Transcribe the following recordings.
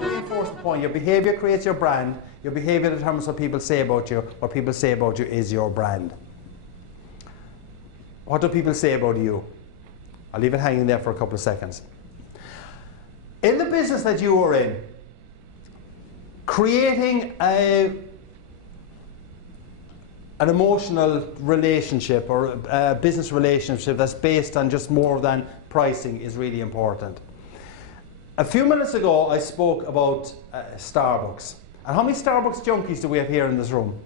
Reinforce the point. Your behavior creates your brand. Your behavior determines what people say about you. What people say about you is your brand. What do people say about you? I'll leave it hanging there for a couple of seconds. In the business that you are in, creating an emotional relationship or a business relationship that's based on just more than pricing is really important. A few minutes ago, I spoke about Starbucks. And how many Starbucks junkies do we have here in this room?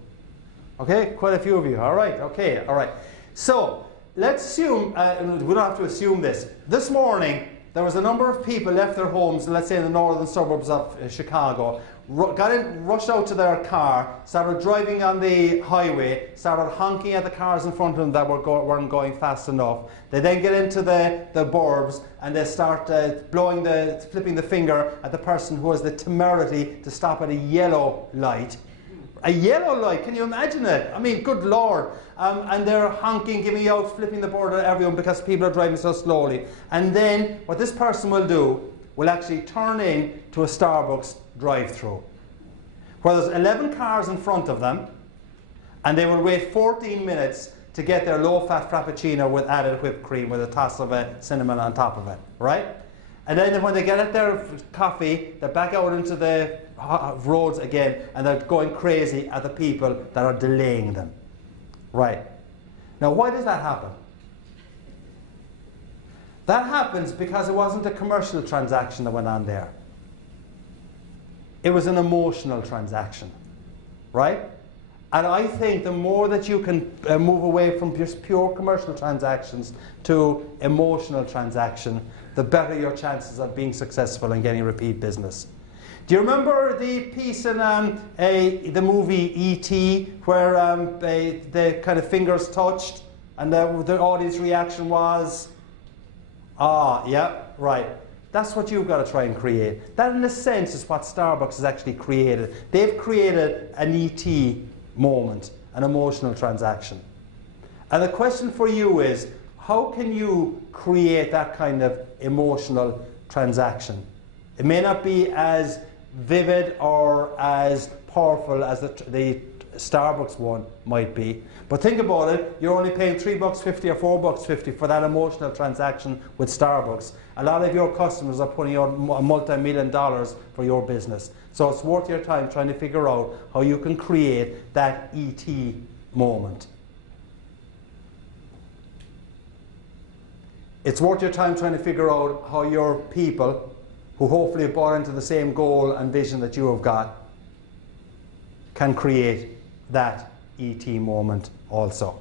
Okay, quite a few of you. All right, okay, all right. So, let's assume, we don't have to assume this. This morning, there was a number of people left their homes, let's say in the northern suburbs of Chicago, rushed out to their car, started driving on the highway, started honking at the cars in front of them that weren't going fast enough. They then get into the burbs and they start flipping the finger at the person who has the temerity to stop at a yellow light. A yellow light, can you imagine it? I mean, good Lord. And they're honking, giving out, flipping the board at everyone because people are driving so slowly. And then what this person will do will actually turn in to a Starbucks drive-through, where there's 11 cars in front of them, and they will wait 14 minutes to get their low-fat frappuccino with added whipped cream with a toss of cinnamon on top of it, right? And then when they get at their coffee, they're back out into the roads again, and they're going crazy at the people that are delaying them. Right. Now, why does that happen? That happens because it wasn't a commercial transaction that went on there. It was an emotional transaction. Right? And I think the more that you can move away from just pure commercial transactions to emotional transaction, the better your chances of being successful and getting repeat business. Do you remember the piece in the movie E.T. where the kind of fingers touched and the audience reaction was, ah, yeah, right. That's what you've got to try and create. That, in a sense, is what Starbucks has actually created. They've created an E.T. moment, an emotional transaction. And the question for you is, how can you create that kind of emotional transaction? It may not be as vivid or as powerful as the Starbucks one might be, but think about it, you're only paying $3.50 or $4.50 for that emotional transaction with Starbucks. A lot of your customers are putting out multi-million dollars for your business. So it's worth your time trying to figure out how you can create that E.T. moment. It's worth your time trying to figure out how your people who hopefully have bought into the same goal and vision that you have got can create that E.T. moment also.